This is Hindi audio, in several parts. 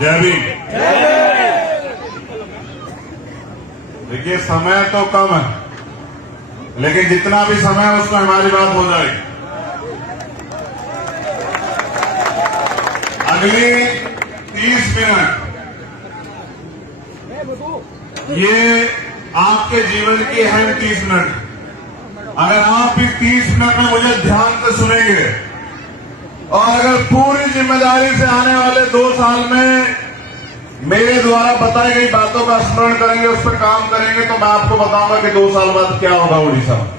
जय भीम। देखिए समय तो कम है, लेकिन जितना भी समय है उसमें हमारी बात हो जाएगी। अगली 30 मिनट ये आपके जीवन की अहम 30 मिनट। अगर आप इस 30 मिनट में मुझे ध्यान से सुनेंगे और अगर पूरी जिम्मेदारी से आने वाले 2 साल में मेरे द्वारा बताई गई बातों का स्मरण करेंगे, उस पर काम करेंगे, तो मैं आपको बताऊंगा कि 2 साल बाद क्या होगा उड़ीसा में।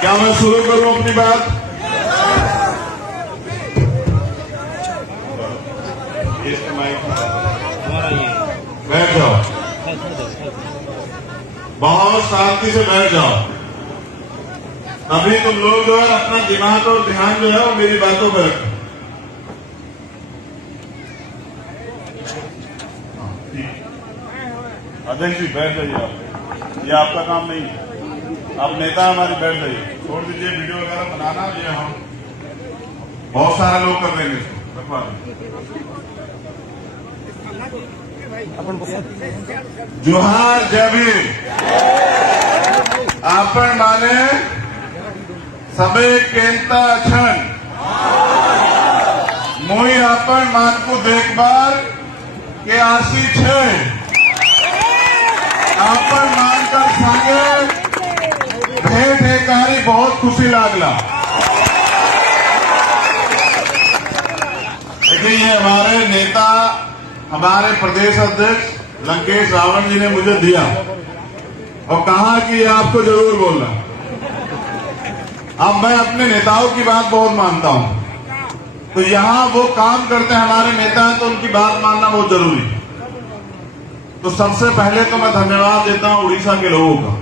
क्या मैं शुरू करूं अपनी बात? बैठ जाओ, बहुत शांति से बैठ जाओ। अभी तुम लोग जो है अपना दिमाग और ध्यान जो है वो मेरी बातों पर रखो। अध्यक्ष जी बैठ जाइए, आप ये आपका काम नहीं है, आप नेता हमारे, बैठ जाइए। छोड़ दीजिए वीडियो वगैरह बनाना, ये हम बहुत सारे लोग कर देंगे इसको, रखवा देंगे। जोहार जय भीम। आपण माने सबे केंता छन मोई आपण मान को देखभाल के आशी छे। आपण मानकर सांगे भेंट हेकारी बहुत खुशी लागला। देखिए ये हमारे नेता, हमारे प्रदेश अध्यक्ष लंकेश रावण जी ने मुझे दिया और कहा कि आपको जरूर बोलना। अब मैं अपने नेताओं की बात बहुत मानता हूं, तो यहां वो काम करते हैं हमारे नेता हैं, तो उनकी बात मानना बहुत जरूरी है। तो सबसे पहले तो मैं धन्यवाद देता हूं उड़ीसा के लोगों का।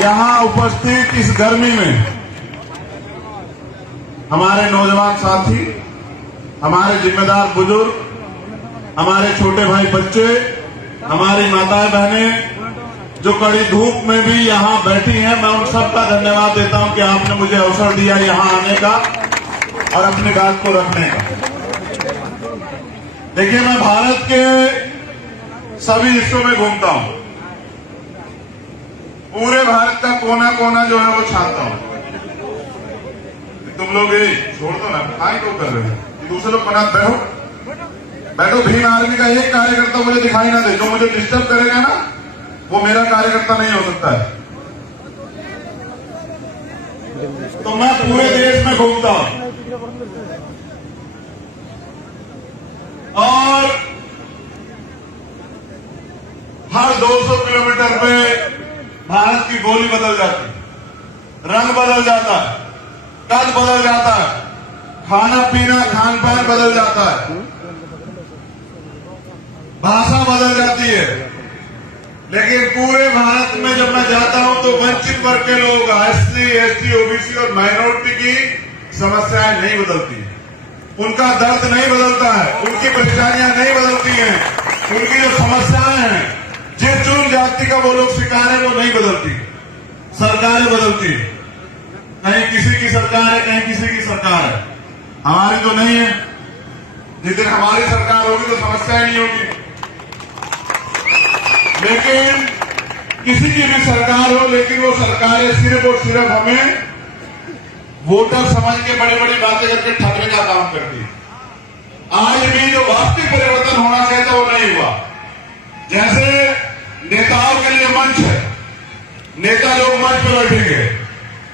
यहां उपस्थित इस गर्मी में हमारे नौजवान साथी, हमारे जिम्मेदार बुजुर्ग, हमारे छोटे भाई बच्चे, हमारी माताएं बहनें जो कड़ी धूप में भी यहां बैठी हैं, मैं उन सबका धन्यवाद देता हूं कि आपने मुझे अवसर दिया यहां आने का और अपनी बात को रखने का। देखिए मैं भारत के सभी हिस्सों में घूमता हूं, पूरे भारत का कोना कोना जो है वो छानता हूं। तुम लोग ये छोड़ दो ना, खाई क्यों कर रहे हो? दूसरे लोग बना बैठो। भीम आर्मी का एक कार्यकर्ता मुझे दिखाई ना दे, जो मुझे डिस्टर्ब करेगा ना वो मेरा कार्यकर्ता नहीं हो सकता है। तो मैं पूरे देश में घूमता हूं और हर 200 किलोमीटर पे भारत की बोली बदल जाती, रंग बदल जाता है, कद बदल जाता है, खाना पीना खान पान बदल जाता है, भाषा बदल जाती है। लेकिन पूरे भारत में जब मैं जाता हूं तो वंचित वर्ग के लोग, एससी, एसटी, ओबीसी और माइनॉरिटी की समस्याएं नहीं बदलती, उनका दर्द नहीं बदलता है, उनकी परेशानियां नहीं बदलती हैं, उनकी जो समस्याएं हैं, जिस चुन जाति का वो लोग शिकार है वो नहीं बदलती। सरकारें बदलती, कहीं किसी की सरकार है, कहीं किसी की सरकार है, हमारी तो नहीं है। जिस दिन हमारी सरकार होगी तो समस्याएं नहीं होगी। लेकिन किसी की भी सरकार हो, लेकिन वो सरकारें सिर्फ और सिर्फ हमें वोटर समझ के बड़ी बड़ी बातें करके ठगने का काम करती है। आज भी जो वास्तविक परिवर्तन होना चाहिए था वो नहीं हुआ। जैसे नेताओं के लिए मंच है, नेता लोग मंच पर बैठेंगे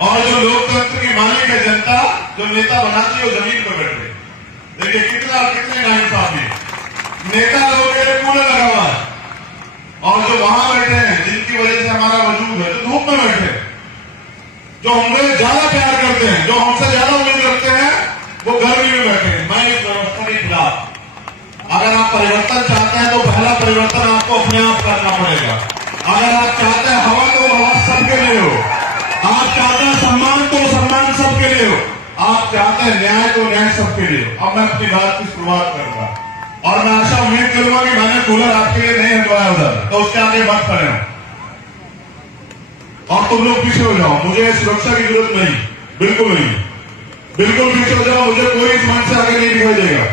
और जो लोकतंत्र की मालिक है जनता, जो नेता बनाती है वो जमीन पर बैठे। देखिए कितने नाइंसाफी, नेता लोगों के लिए कूलर लगा हुआ है और जो वहां बैठे हैं, जिनकी वजह से हमारा वजूद है, जो धूप में बैठे, जो हमसे ज्यादा प्यार करते हैं, जो हमसे ज्यादा उम्मीद रखते हैं, वो गर्मी में बैठे हैं। मैं इस व्यवस्था के खिलाफ। अगर आप परिवर्तन चाहते हैं तो पहला परिवर्तन आपको अपने आप करना पड़ेगा। अगर आप चाहते हैं हवा तो हवा सबके लिए हो, आप चाहते हैं सम्मान तो सम्मान सबके लिए हो, आप चाहते हैं न्याय तो न्याय सबके लिए हो। अब मैं अपनी बात की शुरुआत करूंगा और मैं आशा उम्मीद करूंगा कि मैंने कूलर आपके लिए नहीं हटवाया उधर, तो उसके आगे मत खड़े हो और तुम लोग पीछे हो जाओ। मुझे सुरक्षा की जरूरत नहीं, बिल्कुल नहीं, बिल्कुल पीछे हो जाओ, मुझे कोई इस मंच से आगे नहीं दिखाई देगा।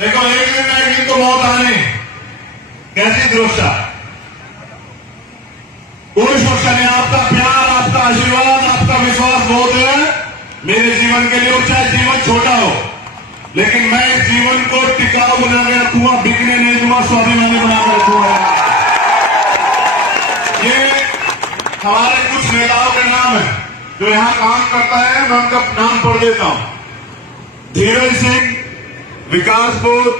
देखो एक दिन तो मौत आनी, कैसी दुरुस्ता, कोई सुरक्षा नहीं। आपका प्यार, आपका आशीर्वाद, आपका विश्वास बहुत है मेरे जीवन के लिए। चाहे जीवन छोटा हो, लेकिन मैं इस जीवन को टिकाऊ बना के रखूंगा, बिकने नहीं दूंगा, स्वाभिमानी बनाकर रखूंगा। ये हमारे कुछ नेताओं के नाम है जो यहां काम करता है, मैं उनका नाम पढ़ देता हूं। धीरज सिंह, विकास बोध,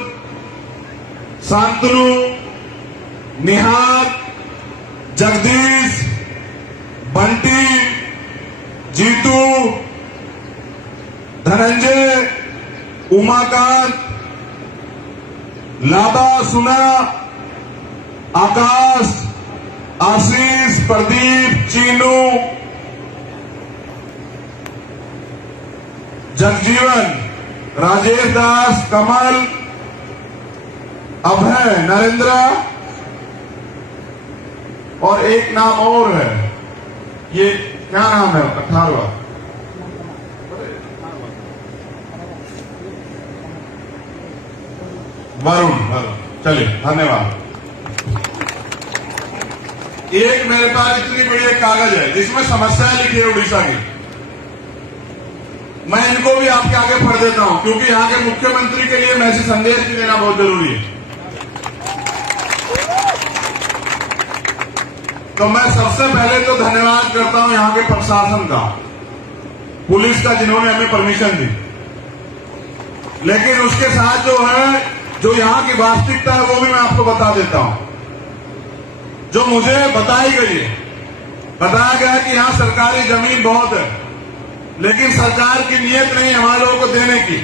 शांतनु, निहार, जगदीश, बंटी, जीतू, धनंजय, उमाकांत, लादा, सुना, आकाश, आशीष, प्रदीप, चीनू, जगजीवन, राजेश दास, कमल, अभय, नरेंद्र और एक नाम और है, ये क्या नाम है 18वां, वरुण। चलिए, धन्यवाद। एक मेरे पास इतनी बड़ी एक कागज है जिसमें समस्याएं लिखी है उड़ीसा की, मैं इनको भी आपके आगे पढ़ देता हूं, क्योंकि यहां के मुख्यमंत्री के लिए मैसेज संदेश भी देना बहुत जरूरी है। तो मैं सबसे पहले तो धन्यवाद करता हूं यहां के प्रशासन का, पुलिस का, जिन्होंने हमें परमिशन दी। लेकिन उसके साथ जो है, जो यहां की वास्तविकता है, वो भी मैं आपको बता देता हूं। जो मुझे बताई गई है, बताया गया कि यहां सरकारी जमीन बहुत है, लेकिन सरकार की नीयत नहीं हमारे लोगों को देने की।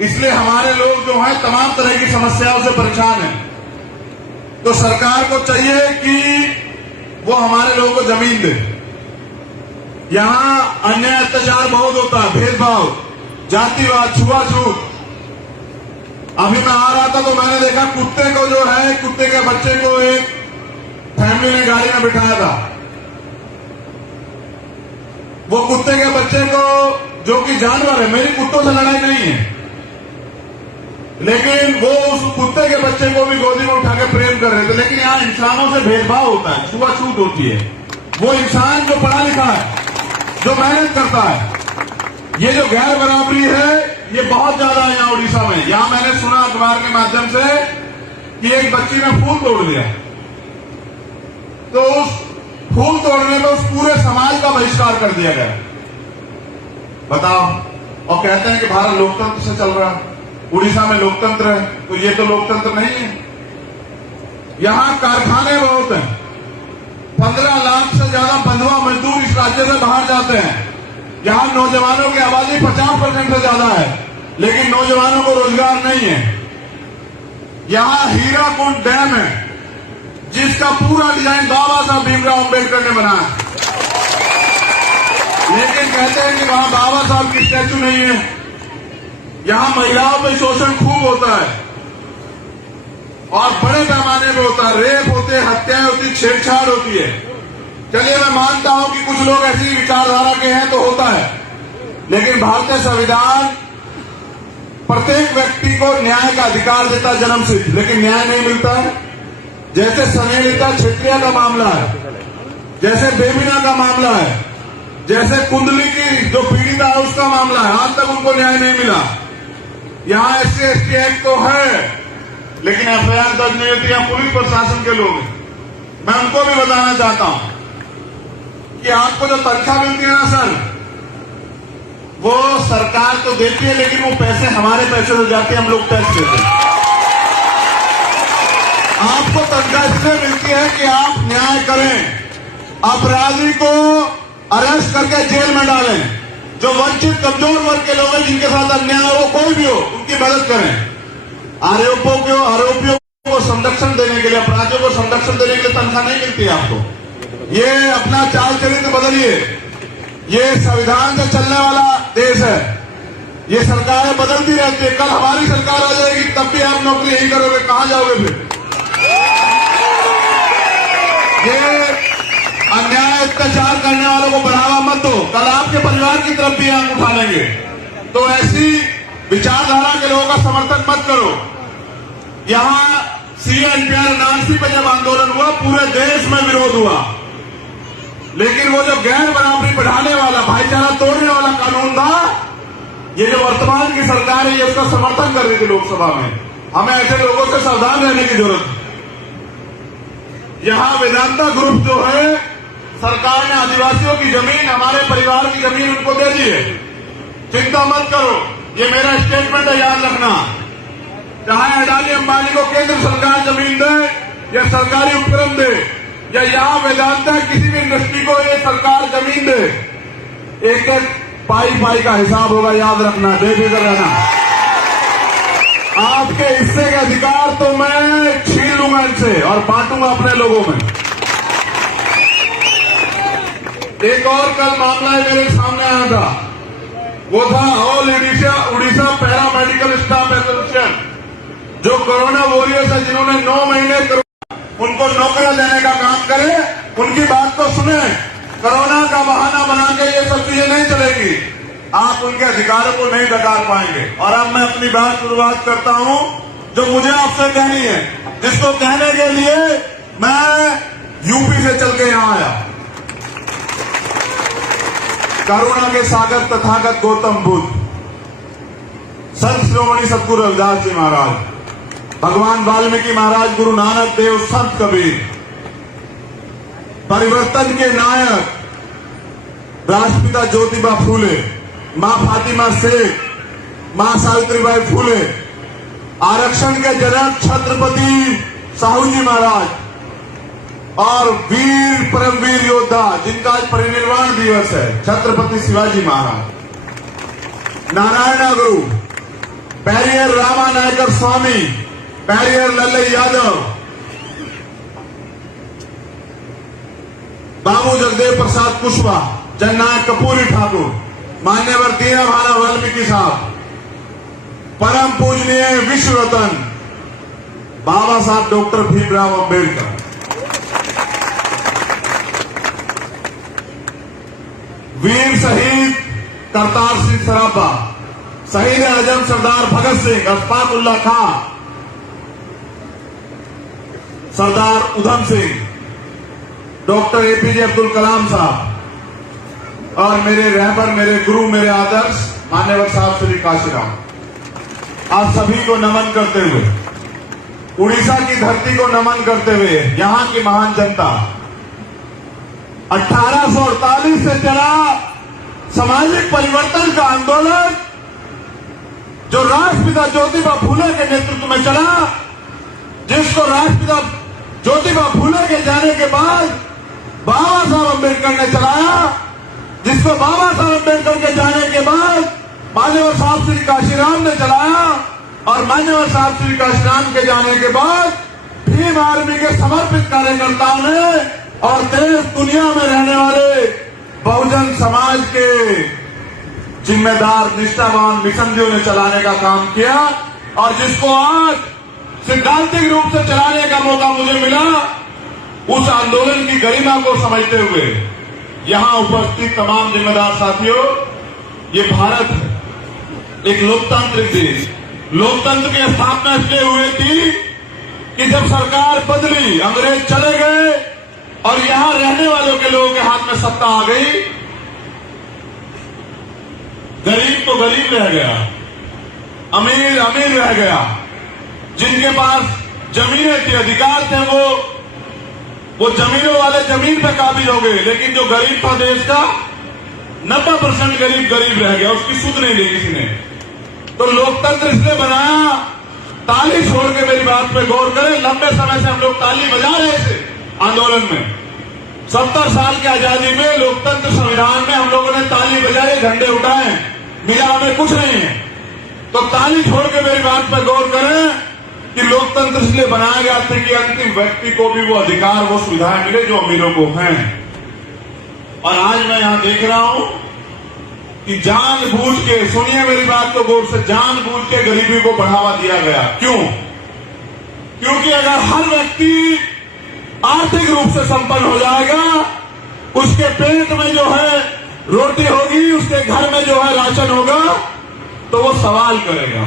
इसलिए हमारे लोग जो हैं तमाम तरह की समस्याओं से परेशान हैं। तो सरकार को चाहिए कि वो हमारे लोगों को जमीन दे। यहां अन्याय अत्याचार बहुत होता है, भेदभाव, जातिवाद, छुआछूत। अभी मैं आ रहा था तो मैंने देखा कुत्ते को जो है, कुत्ते के बच्चे को एक फैमिली ने गाड़ी में बिठाया था। वो कुत्ते के बच्चे को, जो कि जानवर है, मेरी कुत्तों से लड़ाई नहीं है, लेकिन वो उस कुत्ते के बच्चे को भी गोदी में उठा के प्रेम कर रहे थे। लेकिन यहां इंसानों से भेदभाव होता है, छुआछूत होती है। वो इंसान जो पढ़ा लिखा है, जो मेहनत करता है, ये जो गैर बराबरी है, ये बहुत ज्यादा है यहां उड़ीसा में। यहां मैंने सुना अखबार के माध्यम से कि एक बच्ची ने फूल तोड़ दिया, तो उस फूल तोड़ने में उस पूरे समाज का बहिष्कार कर दिया गया। बताओ। और कहते हैं कि भारत लोकतंत्र से चल रहा है, उड़ीसा में लोकतंत्र है, तो ये तो लोकतंत्र नहीं है। यहां कारखाने बहुत हैं, 15 लाख से ज्यादा बंधुआ मजदूर इस राज्य से बाहर जाते हैं। यहां नौजवानों की आबादी 50% से ज्यादा है, लेकिन नौजवानों को रोजगार नहीं है। यहां हीराकुंड डैम है, जिसका पूरा डिजाइन बाबा साहब भीमराव अंबेडकर ने बनाया, लेकिन कहते हैं कि वहां बाबा साहब की स्टैचू नहीं है। यहां महिलाओं पर शोषण खूब होता है और बड़े पैमाने पर होता है। रेप होते हैं, हत्याएं होती, छेड़छाड़ होती है। चलिए, मैं मानता हूं कि कुछ लोग ऐसी विचारधारा के हैं तो होता है, लेकिन भारतीय संविधान प्रत्येक व्यक्ति को न्याय का अधिकार देता है जन्म से, लेकिन न्याय नहीं मिलता है। जैसे स्नेहलता क्षेत्रीय का मामला है, जैसे बेबीना का मामला है, जैसे कुंडली की जो पीड़िता है उसका मामला है, आज तक उनको न्याय नहीं मिला। यहां SC/ST एक्ट तो है, लेकिन FIR दर्ज नहीं होती। यहां पुलिस प्रशासन के लोग हैं। मैं उनको भी बताना चाहता हूं कि आपको जो तनख्वाह मिलती है ना सर, वो सरकार तो देती है, लेकिन वो पैसे हमारे पैसे से जाते हैं, हम लोग टैक्स देते हैं। आपको तनख्वाह इसलिए मिलती है कि आप न्याय करें, अपराधी को अरेस्ट करके जेल में डालें, जो वंचित कमजोर वर्ग के लोग हैं, जिनके साथ अन्याय हो, कोई भी हो, उनकी मदद करें। आरोपियों को संरक्षण देने के लिए, अपराधियों को संरक्षण देने के लिए तनख्वाह नहीं मिलती है आपको। ये अपना चाल चरित्र बदलिए। ये संविधान से चलने वाला देश है, ये सरकारें बदलती रहती है। कल हमारी सरकार आ जाएगी, तब भी आप नौकरी यही करोगे, कहां जाओगे फिर? ये अन्याय अत्याचार करने वालों को बढ़ावा मत दो, कल आपके परिवार की तरफ भी आंख उठा लेंगे। तो ऐसी विचारधारा के लोगों का समर्थन मत करो। यहां CNPR NRC पे जब आंदोलन हुआ, पूरे देश में विरोध हुआ, लेकिन वो जो गैर बराबरी बढ़ाने वाला, भाईचारा तोड़ने वाला कानून था, ये जो वर्तमान की सरकार है, ये उसका समर्थन कर रही थी लोकसभा में। हमें ऐसे लोगों से सावधान रहने की जरूरत है। यहां वेदांता ग्रुप जो है, सरकार ने आदिवासियों की जमीन, हमारे परिवार की जमीन उनको दे दी है। चिंता मत करो, ये मेरा स्टेटमेंट है, याद रखना। चाहे अडानी अंबानी को केंद्र सरकार जमीन दे या सरकारी उपक्रम दे, या यहां वेदांता किसी भी इंडस्ट्री को ये सरकार जमीन दे, एक एक पाई का हिसाब होगा, याद रखना, बेफिक्र रहना। आपके हिस्से के अधिकार तो मैं छीन लूंगा इनसे और बांटूंगा अपने लोगों में। एक और कल मामला मेरे सामने आया था, वो था all Orissa para medical staff association, जो कोरोना वॉरियर्स है, जिन्होंने 9 महीने उनको नौकरियां देने का काम करे। उनकी बात तो सुने, कोरोना का बहाना बना के ये सब चीजें नहीं चलेगी। आप उनके अधिकारों को नहीं नकार पाएंगे। और अब मैं अपनी बात शुरुआत करता हूं, जो मुझे आपसे कहनी है, जिसको कहने के लिए मैं यूपी से चल के यहां आया। करुणा के सागर तथागत गौतम बुद्ध, संत शिरोमणि सतगुरु रविदास जी महाराज, भगवान वाल्मीकि महाराज, गुरु नानक देव, संत कबीर, परिवर्तन के नायक राष्ट्रपिता ज्योतिबा फूले, मां फातिमा शेख, मां सावित्रीबाई फूले, आरक्षण के जनक छत्रपति साहू जी महाराज, और वीर परमवीर योद्धा जिनका आज परिनिर्वाण दिवस है, छत्रपति शिवाजी महाराज, नारायण गुरु, पेरियर रामा नायकर स्वामी, पेरियर लल्लई यादव, बाबू जगदेव प्रसाद कुशवाहा, जननायक कपूरी ठाकुर, मान्यवर दीना भाना वाल्मीकि साहब, परम पूजनीय विश्व रत्न बाबा साहब डॉक्टर भीमराव अंबेडकर, वीर शहीद करतार सिंह सराभा, शहीद आजम सरदार भगत सिंह, अशफाक उल्लाह खां, सरदार उधम सिंह, डॉक्टर APJ अब्दुल कलाम साहब, और मेरे रहबर, मेरे गुरु, मेरे आदर्श मान्यवर साहब श्री काशीराम। आप सभी को नमन करते हुए, उड़ीसा की धरती को नमन करते हुए, यहां की महान जनता, 1848 से चला सामाजिक परिवर्तन का आंदोलन, जो राष्ट्रपिता ज्योतिबा फूले के नेतृत्व में चला, जिसको राष्ट्रपिता ज्योतिबा फूले के जाने के बाद बाबा साहब अम्बेडकर ने चलाया, जिसको बाबा साहब अम्बेडकर के जाने के बाद मान्यवर साहब श्री काशीराम ने चलाया, और मान्यवर साहब श्री काशीराम के जाने के बाद भीम आर्मी के समर्पित कार्यकर्ताओं ने और देश दुनिया में रहने वाले बहुजन समाज के जिम्मेदार निष्ठावान मिशनरियों ने चलाने का काम किया, और जिसको आज सिद्धांतिक रूप से चलाने का मौका मुझे मिला, उस आंदोलन की गरिमा को समझते हुए यहां उपस्थित तमाम जिम्मेदार साथियों, ये भारत है, एक लोकतांत्रिक देश। लोकतंत्र की स्थापना इसलिए हुई थी कि जब सरकार बदली, अंग्रेज चले गए और यहां रहने वालों के लोगों के हाथ में सत्ता आ गई, गरीब तो गरीब रह गया, अमीर अमीर रह गया। जिनके पास जमीनें थी, अधिकार थे, वो जमीनों वाले जमीन पे काबिल हो गए, लेकिन जो गरीब था देश का, 90% गरीब रह गया, उसकी सुध नहीं ली किसी ने। तो लोकतंत्र इसलिए बनाया, ताली छोड़ के मेरी बात पे गौर करें, लंबे समय से हम लोग ताली बजा रहे थे आंदोलन में। 70 साल की आजादी में, लोकतंत्र संविधान में हम लोगों ने ताली बजाई, झंडे उठाए, मिला हमें कुछ नहीं है। तो ताली छोड़ के मेरी बात पे गौर करें कि लोकतंत्र इसलिए बनाया गया था कि अंतिम व्यक्ति को भी वो अधिकार, वो सुविधाएं मिले जो अमीरों को हैं। और आज मैं यहां देख रहा हूं कि जानबूझ के, सुनिए मेरी बात को गौर से, जानबूझ के गरीबी को बढ़ावा दिया गया। क्यों? क्योंकि अगर हर व्यक्ति आर्थिक रूप से संपन्न हो जाएगा, उसके पेट में जो है रोटी होगी, उसके घर में जो है राशन होगा, तो वो सवाल करेगा,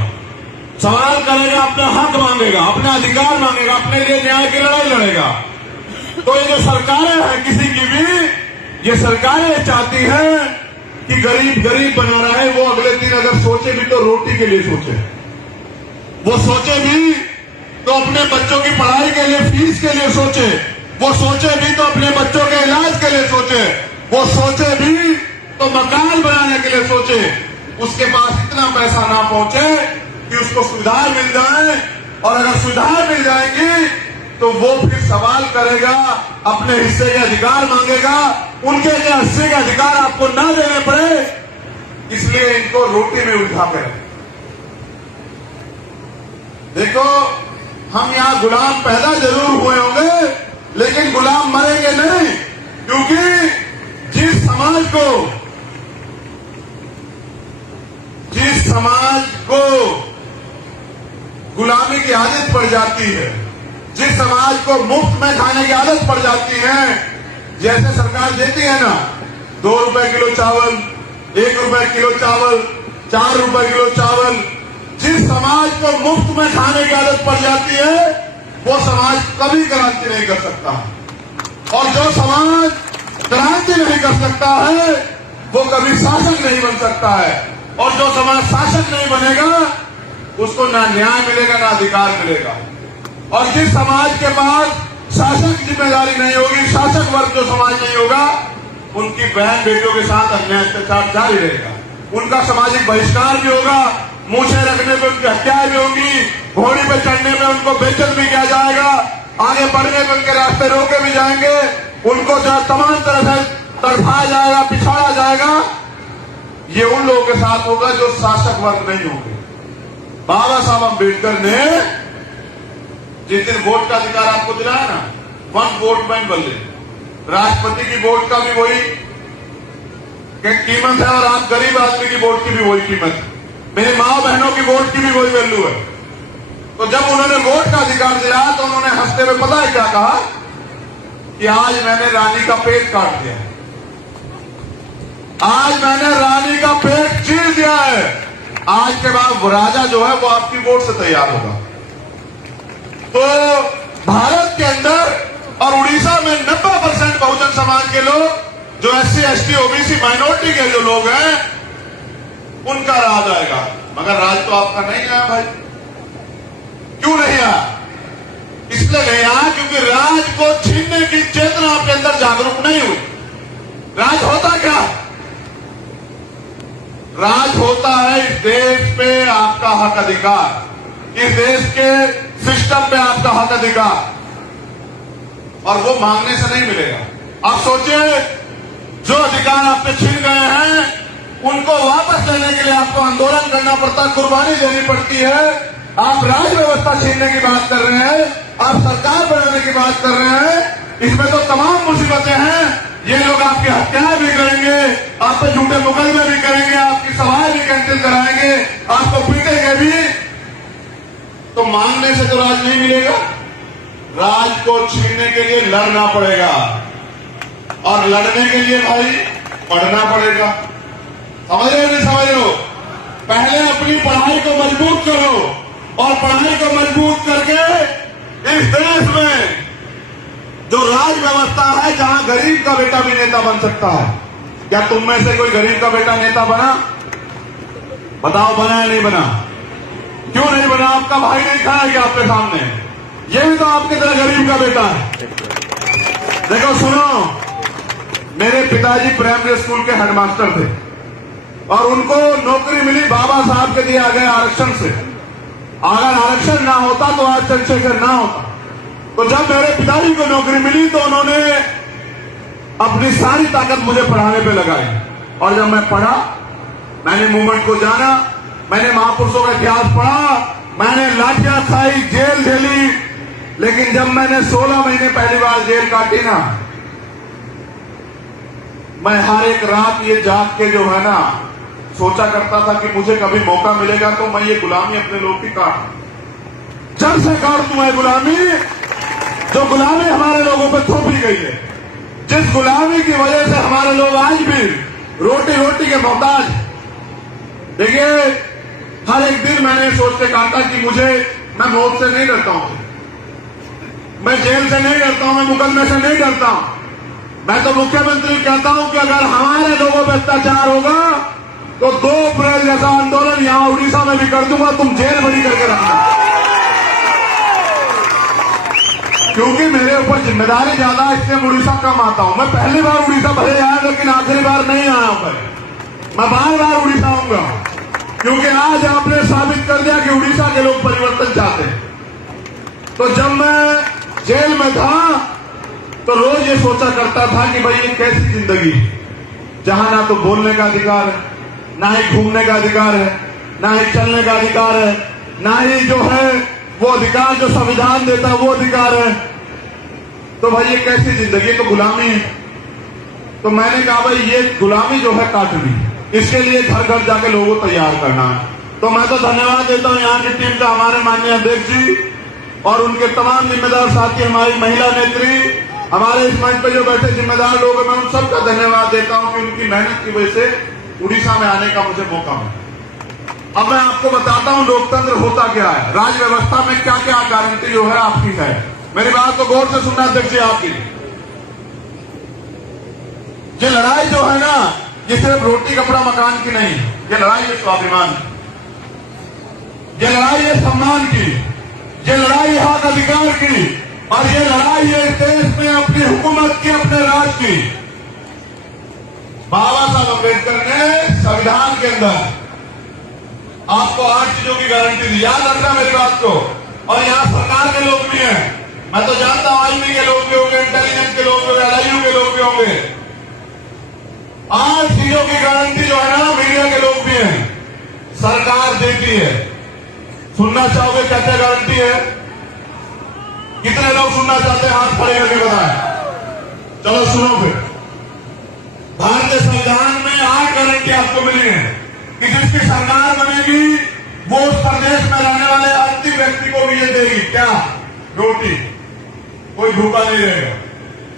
अपना हक मांगेगा, अपना अधिकार मांगेगा, अपने लिए न्याय की लड़ाई लड़ेगा। तो ये जो सरकारें हैं किसी की भी, ये सरकारें चाहती हैं कि गरीब बना रहा है, वो अगले दिन अगर सोचे भी तो रोटी के लिए सोचे, वो सोचे भी तो अपने बच्चों की पढ़ाई के लिए, फीस के लिए सोचे, वो सोचे भी तो अपने बच्चों के इलाज के लिए सोचे, वो सोचे भी तो मकान बनाने के लिए सोचे। उसके पास इतना पैसा ना पहुंचे कि उसको सुविधाएं मिल जाए, और अगर सुविधाएं मिल जाएंगी तो वो फिर सवाल करेगा, अपने हिस्से के अधिकार मांगेगा, उनके हिस्से के अधिकार आपको ना देने पड़े, इसलिए इनको रोटी में उलझा कर। देखो, हम यहां गुलाम पैदा जरूर हुए होंगे, लेकिन गुलाम मरेंगे नहीं, क्योंकि जिस समाज को गुलामी की आदत पड़ जाती है, जिस समाज को मुफ्त में खाने की आदत पड़ जाती है, जैसे सरकार देती है ना, 2 रुपए किलो चावल, 1 रुपए किलो चावल, 4 रुपए किलो चावल, जिस समाज को मुफ्त में खाने की आदत पड़ जाती है, वो समाज कभी क्रांति नहीं कर सकता। और जो समाज क्रांति नहीं कर सकता है, वो कभी शासक नहीं बन सकता है। और जो समाज शासक नहीं बनेगा, उसको ना न्याय मिलेगा, ना अधिकार मिलेगा। और जिस समाज के पास शासक की जिम्मेदारी नहीं होगी, शासक वर्ग जो समाज नहीं होगा, उनकी बहन बेटियों के साथ अन्याय अत्याचार जारी रहेगा, उनका सामाजिक बहिष्कार भी होगा, मूछें रखने पे उनकी हत्याएं भी होंगी, घोड़ी पे चढ़ने पे उनको बेइज्जत भी किया जाएगा, आगे बढ़ने पे उनके रास्ते रोके भी जाएंगे, उनको जो तमाम तरह से तड़फाया जाएगा, पिछाड़ा जाएगा। ये उन लोगों के साथ होगा जो शासक वर्ग नहीं होंगे। बाबा साहब अम्बेडकर ने जिस दिन वोट का अधिकार आपको दिलाया ना, 1 वोट वन बल्ले, राष्ट्रपति की वोट का भी वही कीमत है, और आप गरीब आदमी की वोट की भी वही कीमत है, मेरी माँ बहनों की वोट की भी वही वैल्यू है। तो जब उन्होंने वोट का अधिकार दिलाया तो उन्होंने हंसते हुए पता है क्या कहा कि आज मैंने रानी का पेट काट दिया, आज मैंने रानी का पेट चीर दिया है, आज के बाद वो राजा जो है वो आपकी वोट से तैयार होगा। तो भारत के अंदर और उड़ीसा में 90% बहुजन समाज के लोग, जो SC, ST, OBC माइनॉरिटी के जो लोग हैं, उनका राज आएगा। मगर राज तो आपका नहीं आया भाई। क्यों नहीं आया? इसलिए नहीं आया क्योंकि राज को छीनने की चेतना आपके अंदर जागरूक नहीं हुई। राज होता क्या? राज होता है इस देश पे आपका हक अधिकार, इस देश के सिस्टम पे आपका हक अधिकार, और वो मांगने से नहीं मिलेगा। आप सोचिए, जो अधिकार आपने छीन गए हैं उनको वापस लेने के लिए आपको आंदोलन करना पड़ता, कुर्बानी देनी पड़ती है। आप राज व्यवस्था छीनने की बात कर रहे हैं, आप सरकार बनाने की बात कर रहे हैं, इसमें तो तमाम मुसीबतें हैं। ये लोग आपकी हत्याएं भी करेंगे, आप पे झूठे मुकदमे भी करेंगे, आपकी सभाएं भी कैंसिल कराएंगे, आपको पीटेंगे भी। तो मांगने से तो राज नहीं मिलेगा, राज को छीनने के लिए लड़ना पड़ेगा, और लड़ने के लिए भाई पढ़ना पड़ेगा। समझ रहे हो नहीं समझ रहे हो? पहले अपनी पढ़ाई को मजबूत करो, और पढ़ाई को मजबूत करके इस देश में जो राज व्यवस्था है, जहां गरीब का बेटा भी नेता बन सकता है। क्या तुम में से कोई गरीब का बेटा नेता बना? बताओ, बना या नहीं बना? क्यों नहीं बना? आपका भाई नहीं खड़ा क्या आपके सामने? ये भी तो आपकी तरह गरीब का बेटा है। देखो सुनो, मेरे पिताजी प्राइमरी स्कूल के हेडमास्टर थे, और उनको नौकरी मिली बाबा साहब के दिया गए आरक्षण से। अगर आरक्षण ना होता तो आज चंद्रशेखर ना होता। तो जब मेरे पिताजी को नौकरी मिली तो उन्होंने अपनी सारी ताकत मुझे पढ़ाने पे लगाई, और जब मैं पढ़ा, मैंने मूवमेंट को जाना, मैंने महापुरुषों का इतिहास पढ़ा, मैंने लाठियां खाई, जेल झेली, लेकिन जब मैंने 16 महीने पहली बार जेल काटी ना, मैं हर एक रात ये जाग के जो है ना सोचा करता था कि मुझे कभी मौका मिलेगा तो मैं ये गुलामी अपने लोग की काट, जड़ से काट दूं मैं गुलामी, जो गुलामी हमारे लोगों पर थोपी गई है, जिस गुलामी की वजह से हमारे लोग आज भी रोटी रोटी के मोहताज। देखिए, हर एक दिन मैंने सोच के कहा था कि मैं मौत से नहीं डरता हूं, मैं जेल से नहीं डरता हूं, मैं मुकदमे से नहीं डरता हूं। मैं तो मुख्यमंत्री कहता हूं कि अगर हमारे लोगों पर अत्याचार होगा तो 2 अप्रैल जैसा आंदोलन यहां उड़ीसा में भी कर दूंगा, तुम जेल बंदी करके रखना। क्योंकि मेरे ऊपर जिम्मेदारी ज्यादा है, इसलिए उड़ीसा कम आता हूं। मैं पहली बार उड़ीसा भले आया, लेकिन आखिरी बार नहीं आया हूं। मैं बार बार उड़ीसा आऊंगा, क्योंकि आज आपने साबित कर दिया कि उड़ीसा के लोग परिवर्तन चाहते हैं। तो जब मैं जेल में था तो रोज ये सोचा करता था कि भाई ये कैसी जिंदगी, जहां ना तो बोलने का अधिकार है, ना ही घूमने का अधिकार है, ना ही चलने का अधिकार है, ना ही जो है वो अधिकार जो संविधान देता है वो अधिकार है। तो भाई ये कैसी जिंदगी, ये तो गुलामी है। तो मैंने कहा भाई ये गुलामी जो है काटनी, इसके लिए घर घर जाके लोगों को तैयार करना है। तो मैं तो धन्यवाद देता हूं यहाँ की टीम का, हमारे माननीय अध्यक्ष जी और उनके तमाम जिम्मेदार साथी, हमारी महिला नेत्री, हमारे इस मंच पे जो बैठे जिम्मेदार लोग हैं, मैं उन सबका धन्यवाद देता हूं कि उनकी मेहनत की वजह से उड़ीसा में आने का मुझे मौका मिला। अब मैं आपको बताता हूं लोकतंत्र होता क्या है, राज व्यवस्था में क्या क्या गारंटी जो है आपकी है। मेरी बात को गौर से सुनना अध्यक्ष जी आपकी। ये लड़ाई जो है ना, ये सिर्फ रोटी कपड़ा मकान की नहीं, ये लड़ाई है स्वाभिमान, ये लड़ाई है सम्मान की, ये लड़ाई है हक अधिकार की, और ये लड़ाई है इस देश में अपनी हुकूमत की, अपने राज की। बाबा साहब अम्बेडकर ने संविधान के अंदर आपको 8 चीजों की गारंटी दी, याद रखना मेरी बात को। और यहां सरकार के लोग भी हैं, मैं तो जानता हूं आईबी के लोग भी होंगे, इंटेलिजेंस के लोग भी होंगे, एलआईयू के लोग भी होंगे। 8 चीजों की गारंटी जो है ना, मीडिया के लोग भी हैं, सरकार देती है। सुनना चाहोगे क्या क्या गारंटी है? कितने लोग सुनना चाहते हैं? हाथ खड़े करके बताएं। चलो सुनो फिर। भारतीय संविधान में 8 गारंटी आपको मिली है कि जिसकी सरकार बनेगी वो उस प्रदेश में रहने वाले अंतिम व्यक्ति को भी ये देगी। क्या? रोटी, कोई भूखा नहीं रहेगा,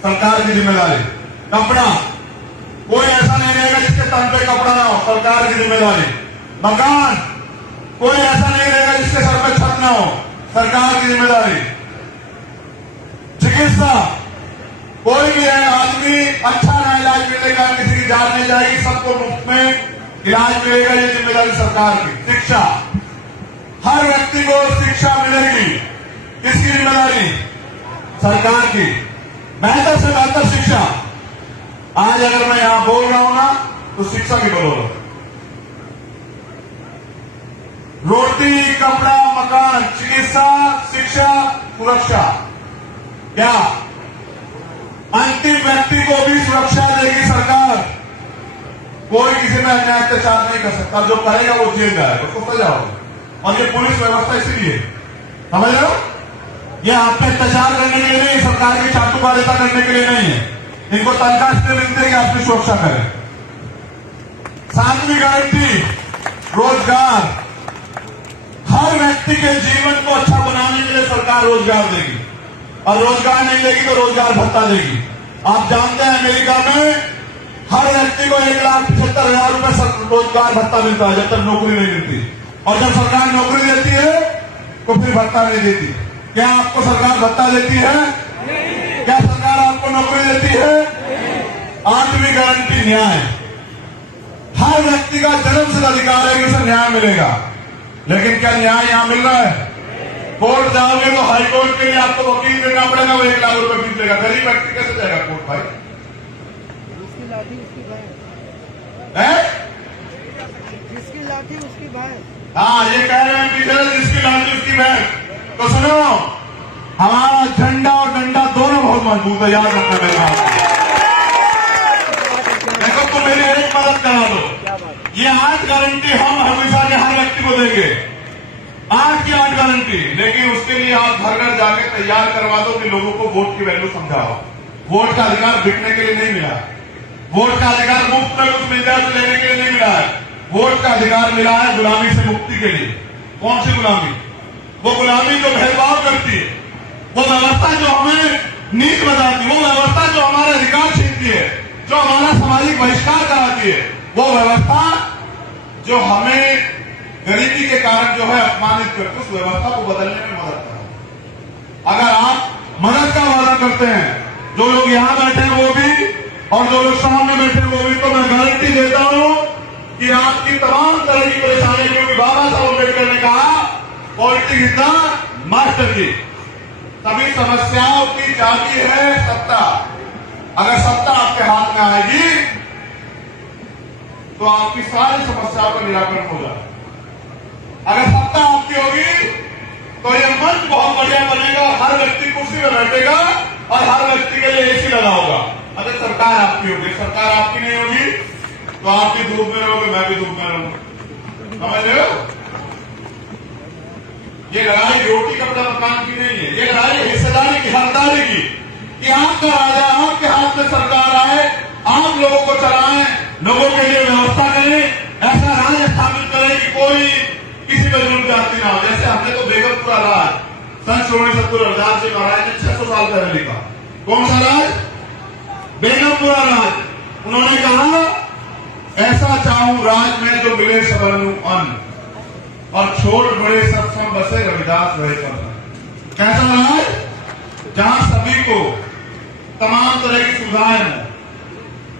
सरकार की जिम्मेदारी। कपड़ा, कोई ऐसा नहीं रहेगा जिसके तन पे कपड़ा ना हो, सरकार की जिम्मेदारी। मकान, कोई ऐसा नहीं रहेगा जिसके सर पे छत ना हो, सरकार की जिम्मेदारी। चिकित्सा, कोई भी है आदमी अच्छा ना इलाज मिलेगा, किसी की जान नहीं जाएगी, सबको मुफ्त में इलाज मिलेगा, ये जिम्मेदारी सरकार की। शिक्षा, हर व्यक्ति को शिक्षा मिलेगी, किसकी जिम्मेदारी? सरकार की। बेहतर से बेहतर शिक्षा। आज अगर मैं यहां बोल रहा हूं ना, तो शिक्षा की बदौलत। रोटी, कपड़ा, मकान, चिकित्सा, शिक्षा, सुरक्षा। क्या? अंतिम व्यक्ति को भी सुरक्षा देगी सरकार। कोई किसी में अन्याय अत्याचार नहीं कर सकता, जो करेगा वो जेल जाएगा, उसको सजा होगा। और ये पुलिस व्यवस्था इसीलिए, समझ रहे हो, ये आप पे अत्याचार करने के लिए नहीं, सरकार की चाटुकारिता करने के लिए नहीं है। इनको तनख्वाह इसलिए मिलती है कि आपकी सुरक्षा करें। 7वीं गारंटी, रोजगार। हर व्यक्ति के जीवन को अच्छा बनाने के लिए सरकार रोजगार देगी, और रोजगार नहीं देगी तो रोजगार भत्ता देगी। आप जानते हैं अमेरिका में हर व्यक्ति को 1,75,000 रुपए रोजगार भत्ता मिलता है जब तक नौकरी नहीं मिलती, और जब सरकार नौकरी देती है तो फिर भत्ता नहीं देती। क्या आपको सरकार भत्ता देती है? क्या सरकार आपको नौकरी देती है? 8वीं गारंटी, न्याय। हर व्यक्ति का जन्मसिद्ध अधिकार है कि उसे न्याय मिलेगा, लेकिन क्या न्याय यहां मिल रहा है? कोर्ट जाओगे तो हाई कोर्ट के लिए आपको वकील देना पड़ेगा, वो 1 लाख रुपए फीस लेगा। गरीब व्यक्ति कैसे जाएगा कोर्ट भाई? जिसकी लाठी उसकी भैंस, जिसकी लाठी उसकी भैंस। हाँ, ये कह रहे हैं पीछे, जिसकी लाठी उसकी भैंस। तो सुनो, हमारा झंडा और डंडा दोनों बहुत मजबूत है, याद रखना मेरे बात। देखो, तुम मेरी एक मदद करा दो, ये 8 गारंटी हम हमेशा के हर व्यक्ति को देंगे, 8 की 8 गारंटी। लेकिन उसके लिए आप घर घर जाके तैयार करवा दो कि लोगों को वोट की वैल्यू समझाओ। वोट का अधिकार बिकने के लिए नहीं मिला, वोट का अधिकार मुफ्त में कुछ मिल जाए तो लेने के लिए नहीं मिला है। वोट का अधिकार मिला है गुलामी से मुक्ति के लिए। कौन सी गुलामी? वो गुलामी जो भेदभाव करती है, वो व्यवस्था जो हमें नीच बताती है, वो व्यवस्था जो हमारे अधिकार छीनती है, जो हमारा सामाजिक बहिष्कार कराती है। चाहिए वो व्यवस्था जो हमें गरीबी के कारण जो है अपमानित करती, उस व्यवस्था को बदलने में मदद करो। अगर आप मदद का वादा करते हैं, जो लोग यहां बैठे हैं वो भी और जो लोग सामने बैठे हैं वो भी, तो मैं गारंटी देता हूं कि आपकी तमाम तरह की परेशानी, क्योंकि बाबा साहब अम्बेडकर ने कहा पॉलिटिक्स इज द मास्टर की, सभी समस्याओं की चाबी है सत्ता। अगर सत्ता आपके हाथ में आएगी तो आपकी सारी समस्याओं का निराकरण होगा। अगर सत्ता आपकी होगी तो ये मंच बहुत बढ़िया बनेगा, हर व्यक्ति कुर्सी में बैठेगा और हर व्यक्ति के लिए एसी लगा होगा। अगर सरकार आपकी होगी, सरकार आपकी नहीं होगी तो आप भी धूप में रहोगे, मैं भी धूप में रहूंगा। समझ रहे हो? ये लड़ाई रोटी कपड़ा मकान की नहीं है, ये लड़ाई हिस्सेदारी की, हकदारी की, कि आपका राजा आपके हाथ में सरकार आए, आप लोगों को चलाएं, लोगों के लिए व्यवस्था करें, ऐसा राज स्थापित करें कि कोई किसी पर जुल्म जाती ना हो। जैसे हमने तो बेगमपुरा राज संत श्रोमणी सतगुरु रविदास जी महाराज ने 600 साल पहले लिखा। कौन सा राज? बेगमपुरा राज। उन्होंने कहा ऐसा चाहूं राज में जो मिले सबरनु अन्न और छोड़ बड़े सत्संग बसे रविदास रहे पर। कैसा राज? जहां सभी को तमाम तरह की सुविधाएं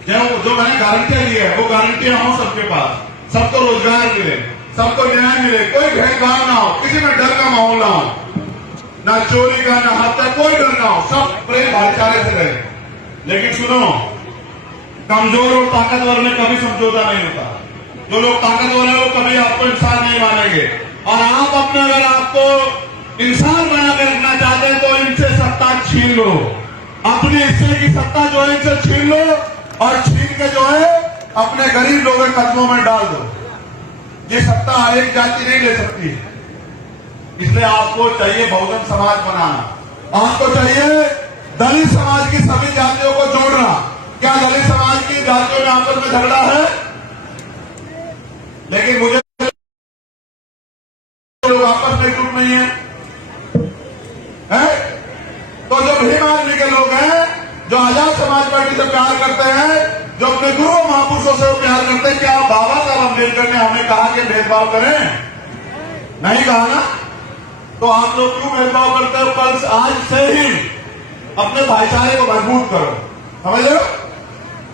हों, जो मैंने गारंटियां ली है वो गारंटियां हो सबके पास, सबको रोजगार मिले, सबको न्याय मिले, कोई भेदभाव ना हो, किसी में डर का माहौल ना हो, ना चोरी का ना हत्या, कोई डर ना हो, सब प्रेम भाईचारे से रहे। लेकिन सुनो, कमजोर और ताकतवर में कभी समझौता नहीं होता। जो लोग ताकतवर है वो कभी आपको इंसान नहीं मानेंगे, और आप अपने अगर आपको इंसान बना के रखना चाहते हैं तो इनसे सत्ता छीन लो, अपने हिस्से की सत्ता जो है इनसे छीन लो और छीन के जो है अपने गरीब लोगों के कदमों में डाल दो। ये सत्ता हर एक जाति नहीं ले सकती, इसलिए आपको चाहिए बहुजन समाज बनाना, आपको चाहिए दलित समाज की सभी जातियों को जोड़ना। क्या दलित समाज की जातियों में आपस में झगड़ा है? लेकिन मुझे लोग आपस में एकजुट नहीं है? तो जो भीम आदमी के लोग हैं, जो आजाद समाज पार्टी से प्यार करते हैं, जो अपने गुरु महापुरुषों से प्यार करते हैं, क्या बाबा साहब अम्बेडकर ने हमें कहा कि भेदभाव करें? नहीं कहा ना? तो आप लोग क्यों भेदभाव करते हो? कल आज से ही अपने भाईचारे को मजबूत करो। समझ लो,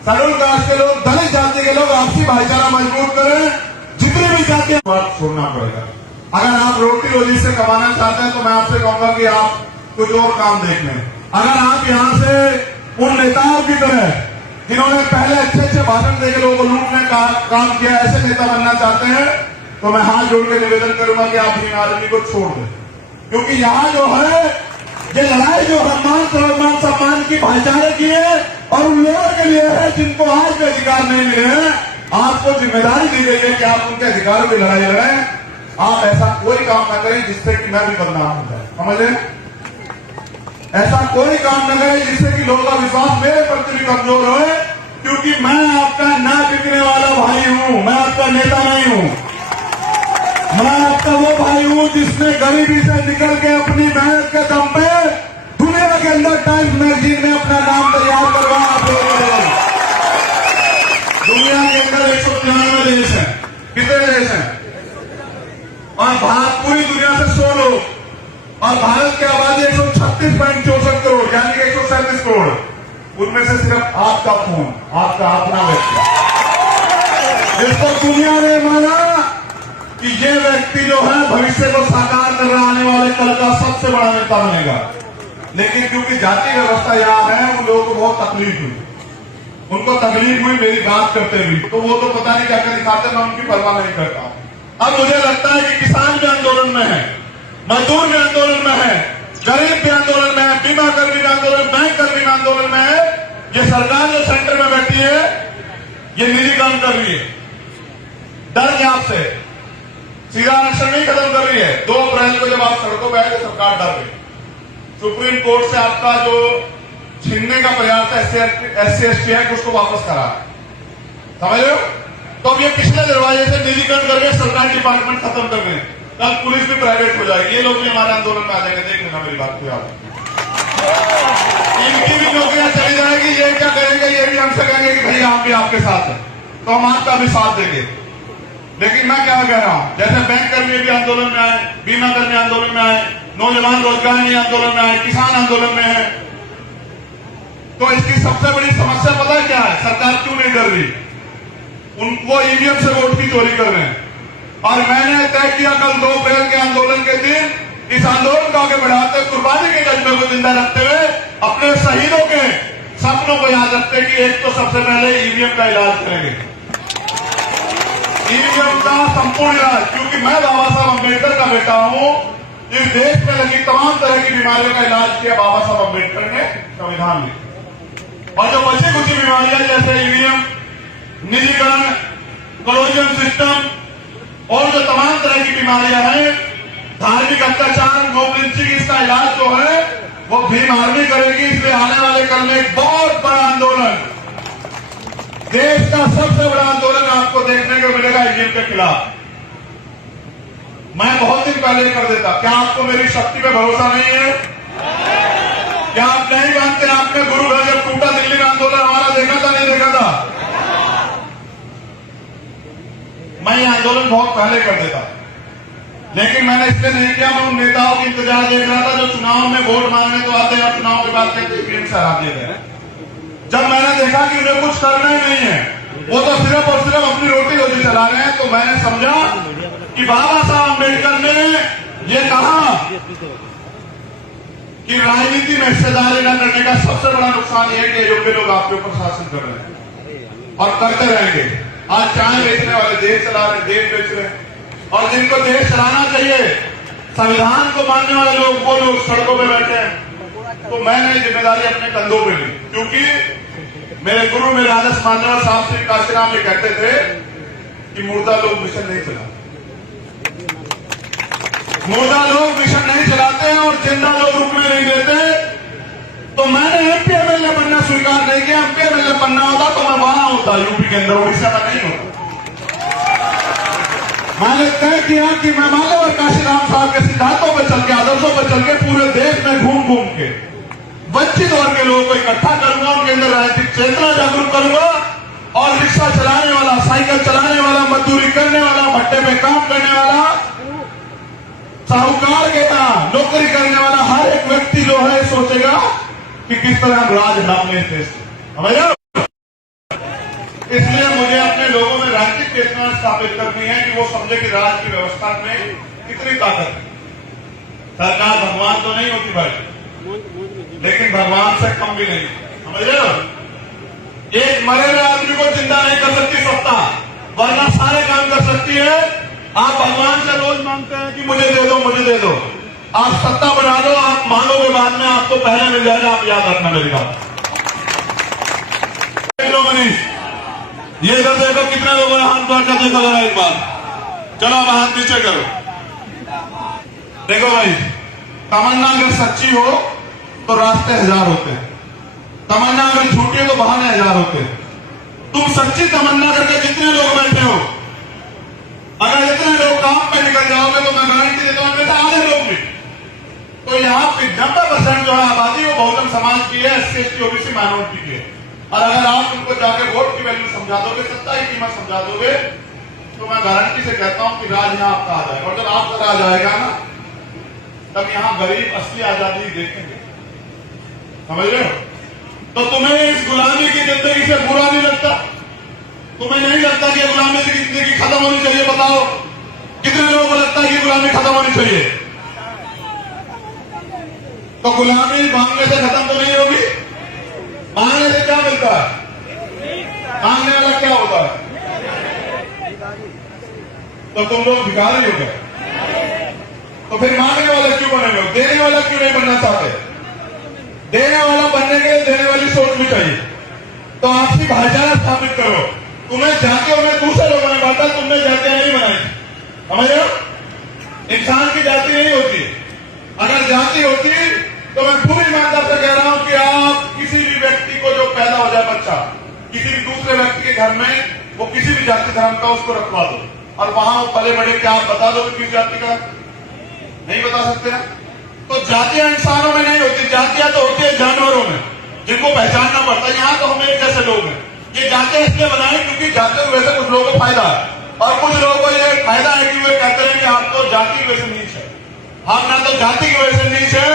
शेड्यूल कास्ट के लोग, दलित जाति के लोग आपसी भाईचारा मजबूत करें। जितनी भी जाति बात छोड़ना पड़ेगा। अगर आप रोटी रोजी से कमाना चाहते हैं तो मैं आपसे कहूंगा कि आप कुछ और काम देख लें। अगर आप यहां से उन नेताओं की तरह जिन्होंने पहले अच्छे भाषण देकर लोगों को लूटने का काम किया, ऐसे नेता बनना चाहते हैं तो मैं हाथ जोड़ के निवेदन करूंगा कि आप इन आदमी को छोड़ दें। क्योंकि यहां जो है ये लड़ाई जो मान सम्मान की भाईचारे की है और उन लोगों के लिए है जिनको आज भी अधिकार नहीं मिले हैं। आपको जिम्मेदारी दी गई है कि आप उनके अधिकारों की लड़ाई लड़ें। आप ऐसा कोई काम न करें जिससे कि मैं भी बदनाम हो जाए। समझे? ऐसा कोई काम न करें जिससे कि लोगों का विश्वास मेरे प्रति भी कमजोर हो, क्योंकि मैं आपका ना बिकने वाला भाई हूं, मैं आपका नेता नहीं हूं। मैं आपका वो भाई हूं जिसने गरीबी से निकल के अपनी मेहनत के दम पे दुनिया के अंदर टाइम्स मैगजीन में अपना नाम तैयार करवाया। दुनिया के अंदर 193 देश हैं। कितने देश हैं? और भारत पूरी दुनिया से 100 लोग, और भारत की आबादी 136.64 करोड़ यानी कि 137 करोड़। उनमें से सिर्फ आपका खून, आपका अपना व्यक्ति, जिसको दुनिया ने माना कि ये व्यक्ति जो है भविष्य को साकार कर रहा, आने वाले कल का सबसे बड़ा नेता बनेगा। लेकिन क्योंकि जाति व्यवस्था यहाँ है, उन लोगों को बहुत तकलीफ हुई, उनको तकलीफ हुई मेरी बात करते हुए, तो वो तो पता नहीं क्या क्या दिखाते, मैं उनकी परवाह नहीं करता। अब मुझे लगता है कि किसान भी आंदोलन में है, मजदूर भी आंदोलन में है, गरीब भी आंदोलन में है, बीमा कर्मी भी आंदोलन, बैंक कर्मी भी आंदोलन में है। ये सरकार जो सेंटर में बैठी है ये निजीकरण कर रही है, डर के आपसे सीधा आरक्षण नहीं खत्म कर रही है। 2 अप्रैल को जब आप सड़कों पर आए तो सरकार डर गई। सुप्रीम कोर्ट से आपका जो छीनने का प्रयास था SC/ST एक्ट, उसको वापस करा। समझ रहे हो? तो अब ये पिछले दरवाजे से निजीकरण करके सरकारी डिपार्टमेंट खत्म कर रहे हैं। कल पुलिस भी प्राइवेट हो जाएगी। ये लोग भी हमारे आंदोलन में आ जाएंगे, देख लेना मेरी बात को याद। इनकी भी नौकरियां चली जाएगी। ये क्या करेंगे? ये भी हमसे कहेंगे कि भैया हम भी आपके साथ हैं। तो हम आपका भी साथ देंगे। लेकिन मैं क्या कह रहा हूं, जैसे बैंक कर्मी भी आंदोलन में आए, बीमा कर्मी आंदोलन में आए, नौजवान रोजगार नहीं आंदोलन में आए, किसान आंदोलन में है, तो इसकी सबसे बड़ी समस्या पता है क्या है? सरकार क्यों नहीं कर रही? वो ईवीएम से वोट की चोरी कर रहे हैं। और मैंने तय किया कल 2 अप्रैल के आंदोलन के दिन इस आंदोलन को आगे बढ़ाते, कुर्बानी के जज्बे को जिंदा रखते हुए, अपने शहीदों के सपनों को याद रखते कि एक तो सबसे पहले ईवीएम का इलाज करेंगे, ईवीएम का संपूर्ण इलाज। क्योंकि मैं बाबा साहब अम्बेडकर का बेटा हूं। इस देश में लगी तमाम तरह की बीमारियों का इलाज किया बाबा साहब अम्बेडकर ने संविधान में। और जो बची कुछ बीमारियां जैसे ईवीएम, निजीकरण, कोलोजियम सिस्टम और जो तमाम तरह की बीमारियां हैं, धार्मिक अत्याचार, मॉब लिंचिंग, इसका इलाज जो है वो भीम आर्मी करेगी। इसलिए आने वाले कल में एक बहुत बड़ा आंदोलन, देश का सबसे बड़ा आंदोलन आपको देखने को मिलेगा ईवीएम के खिलाफ। मैं बहुत दिन पहले कर देता। क्या आपको मेरी शक्ति पे भरोसा नहीं है? क्या आप नहीं मानते? आपने गुरु घर जब टूटा दिल्ली का आंदोलन हमारा देखा था, नहीं देखा था? मैं ये आंदोलन बहुत पहले कर देता, लेकिन मैंने इसलिए नहीं किया। मैं उन नेताओं की इंतजार देख रहा था जो चुनाव में वोट मांगने तो आते हैं और चुनाव के बाद कहते ईवीएम से हरा दिए गए। जब मैंने देखा कि उन्हें कुछ करना ही नहीं है, वो तो सिर्फ और सिर्फ अपनी रोटी रोजी चला रहे हैं, तो मैंने समझा कि बाबा साहब अम्बेडकर ने ये कहा कि राजनीति में हिस्सेदारी न करने का सबसे बड़ा नुकसान यह है कि अयोग्य लोग आपके ऊपर शासन कर रहे हैं और करते रहेंगे। आज चाय बेचने वाले देश चला रहे, देश बेच रहे हैं, और जिनको देश चलाना चाहिए, संविधान को मानने वाले लोग, वो लोग सड़कों पे बैठे हैं। तो मैंने जिम्मेदारी अपने कंधों पे ली, क्योंकि मेरे गुरु, मेरे आदर्श मान्यवर साहब श्री काशीराम ये कहते थे कि मुर्दा लोग मिशन नहीं चलाते, मुर्दा लोग मिशन नहीं चलाते हैं और जिंदा लोग रुकने नहीं देते। तो मैंने एमपी एमएलए बनना स्वीकार नहीं किया। एमपी एमएलए बनना होता तो मैं वहां होता, यूपी के अंदर, उड़ीसा में नहीं होता। मैंने तय किया कि मैं मान्यवर काशीराम साहब के सिद्धांतों पर चल के, आदर्शों पर चल के पूरे देश में घूम घूम के वंचित वर्ग के लोगों को इकट्ठा करूंगा, उनके अंदर राजनीतिक चेतना जागरूक करूंगा, और रिक्शा चलाने वाला, साइकिल चलाने वाला, मजदूरी करने वाला, भट्टे पे काम करने वाला, साहूकार के यहाँ नौकरी करने वाला हर एक व्यक्ति जो है सोचेगा कि किस तरह हम राज नामने इस देश हमें। इसलिए मुझे अपने लोगों में राजनीतिक चेतना स्थापित करनी है कि वो समझे कि राज की व्यवस्था में कितनी ताकत है। सरकार भगवान तो नहीं होती भाई, लेकिन भगवान से कम भी नहीं, समझ रहे हो? एक मरे हुए आदमी को जिंदा नहीं कर सकती सत्ता, वरना सारे काम कर सकती है। आप भगवान से रोज मांगते हैं कि मुझे दे दो, मुझे दे दो। आप सत्ता बना लो, आप मांगोगे बाद में, आपको पहले मिल जाएगा। आप याद रखना मेरी बात। मनीष, ये इधर देखो कितने लोगों ने हाथ बार का देखा जरा एक बार। चलो अब हाथ नीचे करो। देखो भाई, तमन्ना अगर सच्ची हो तो रास्ते 1000 होते हैं, तमन्ना अगर झूठी है तो बहाने 1000 होते हैं। तुम सच्ची तमन्ना करके जितने लोग बैठे हो, अगर इतने लोग काम पे निकल जाओगे तो मैं गारंटी देता हूं बेटा आधे लोग भी, तो यहाँ पे 90% जो है आबादी वो बहुजन समाज की है, SC ST OBC माइनॉरिटी की है। और अगर आप उनको जाके वोट की वैल्यू समझा दोगे, सत्ता की कीमत समझा दोगे, तो मैं गारंटी से कहता हूं कि राज यहाँ आपका आ जाएगा। और जब आपका राज आएगा ना, तब यहाँ गरीब असली आजादी देखेंगे, समझ रहे हो? तो तुम्हें इस गुलामी की जिंदगी से बुरा नहीं लगता? तुम्हें नहीं लगता कि गुलामी की जिंदगी खत्म होनी चाहिए? बताओ कितने लोगों को लगता है कि गुलामी खत्म होनी चाहिए? तो गुलामी मांगने से खत्म तो नहीं होगी। मांगने से क्या मिलता है? मांगने वाला क्या होता है? तो तुम लोग भिखारी हो गए। तो फिर मांगने वाला क्यों बने हो? देने वाला क्यों नहीं बनना चाहते? देने वाला बनने के लिए देने वाली सोच भी चाहिए। तो आपसी भाईचारा स्थापित करो। तुम्हें जातियों में दूसरे लोगों ने बांटा, तुमने जातियां नहीं बनाई, समझ रहे हो? इंसान की जाति नहीं होती। अगर जाति होती तो मैं पूरी ईमानदार से कह रहा हूं कि आप किसी भी व्यक्ति को जो पैदा हो जाए बच्चा, किसी भी दूसरे व्यक्ति के घर में, वो किसी भी जाति धर्म का, उसको रखवा दो और वहां वो पले बड़े, क्या आप बता दो किस जाति का? नहीं बता सकते ना। तो जातियां इंसानों में नहीं होती, जातियां तो होती है जानवरों में, जिनको पहचानना पड़ता है। यहाँ तो हम एक जैसे लोग हैं, ये जाते इसलिए बनाए क्योंकि जाते की वजह से कुछ लोगों को फायदा है, और कुछ लोगों को ये फायदा है कि वे कहते हैं कि आपको जाति की वजह से नीच है। हम ना तो जाति की वजह से नीच है,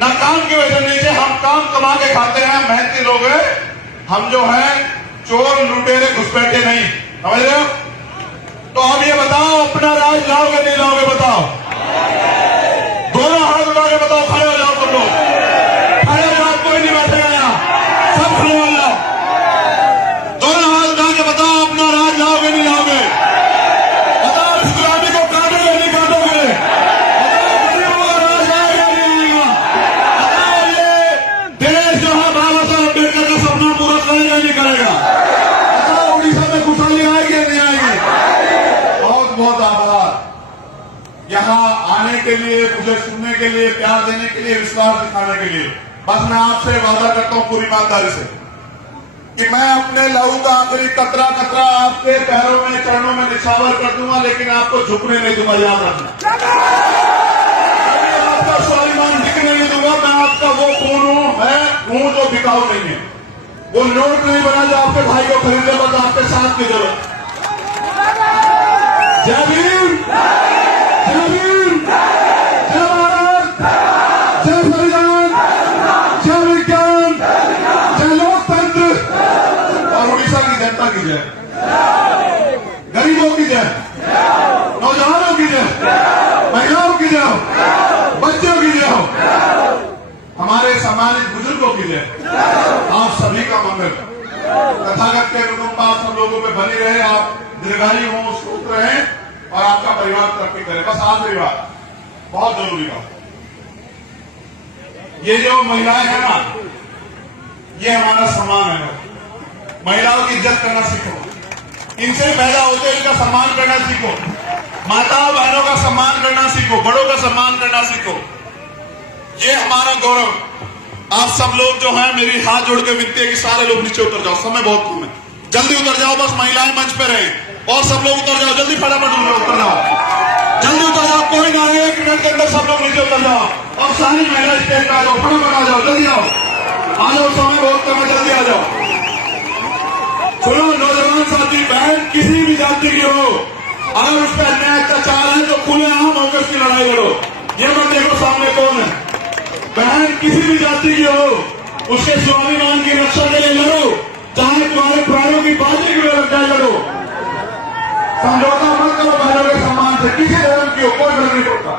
ना काम की वजह से नीच है। हम काम कमा के खाते हैं, मेहनती लोग हैं हम, जो है चोर लुटेरे घुसपैठे नहीं, समझ रहे हो? तो अब ये बताओ, अपना राज लाओगे नहीं लाओगे? बताओ, दोनों हाथ उठा के बताओ, खड़े हो जाओ तुम लोग, खड़े हो जाओ, कोई नहीं बैठेगा यहाँ, सब खड़े हो जाओ, दोनों हाथ उठा के बताओ, अपना राज लाओगे नहीं लाओगे? बताओ, इस गुलामी को काटोगे नहीं काटोगे? बताओ, गरीबों का राज आएगा नहीं आएगा? बताओ, ये देश जो है बाबा साहब अम्बेडकर का सपना पूरा करेगा नहीं करेगा? बताओ, उड़ीसा में खुशहाली आएगी या नहीं आएगी? बहुत बहुत आभार यहाँ आने के लिए, मुझे सुनने के लिए, प्यार देने के लिए, विश्वास दिखाने के लिए। बस मैं आपसे वादा करता हूं पूरी ईमानदारी से कि मैं अपने लहू का आखिरी कतरा कतरा आपके पैरों में, चरणों में निछावर कर दूंगा, लेकिन आपको झुकने नहीं दूंगा, याद रखना। आपका स्वाभिमान दिखने नहीं दूंगा। मैं आपका वो खून हूं जो बिकाऊ नहीं है, वो नोट नहीं बना जो आपके भाई को खरीदने बस आपके साथ की जरूरत। जय भीम, जय भीम, जय भारत, जय संविधान, जय विज्ञान, जय लोकतंत्र और उड़ीसा की जनता की जय, गरीबों की जय, नौजवानों की जय, महिलाओं की जय, बच्चों की जय, हमारे सम्मानित बुजुर्गों की जय, आप सभी का मंगल। तथागत के अनुकंपा आप सब लोगों पे बनी रहे, आप दीर्घायु हो, सुख रहे और आपका परिवार तरक्की करे। बस आखिरी बात, बहुत जरूरी बात, ये जो महिलाएं हैं ना, ये हमारा सम्मान है। महिलाओं की इज्जत करना सीखो, इनसे पैदा होते इनका सम्मान करना सीखो, माताओं बहनों का सम्मान करना सीखो, बड़ों का सम्मान करना सीखो। ये हमारा गौरव। आप सब लोग जो हैं, मेरी हाथ जोड़ के विनती है कि सारे लोग नीचे उतर जाओ, समय बहुत कम है, जल्दी उतर जाओ, बस महिलाएं मंच पे रहें और सब लोग उतर जाओ, जल्दी फटाफट उतर जाओ, जल्दी उतर जाओ, कोई ना, 1 मिनट के अंदर सब लोग नीचे उतर जाओ और सारी महिला स्टेज पे आ जाओ, फटाफट आ जाओ, जल्दी आओ, आ जाओ, समय बहुत कम है, जल्दी आ जाओ। सुनो नौजवान साथी, बहन किसी भी जाति की हो, अगर उस पर अन्याय अत्याचार है तो खुलेआम होकर उसकी लड़ाई लड़ो। ये मत देखो सामने कौन है, बहन किसी भी जाति की हो, उसके स्वाभिमान की रक्षा के लिए लड़ो, चाहे तुम्हारे प्राणों की बाजी की लग जाए, लड़ो। समझौता मत करो बहनों के सम्मान से, किसी धर्म की हो, कोई फर्क नहीं पड़ता।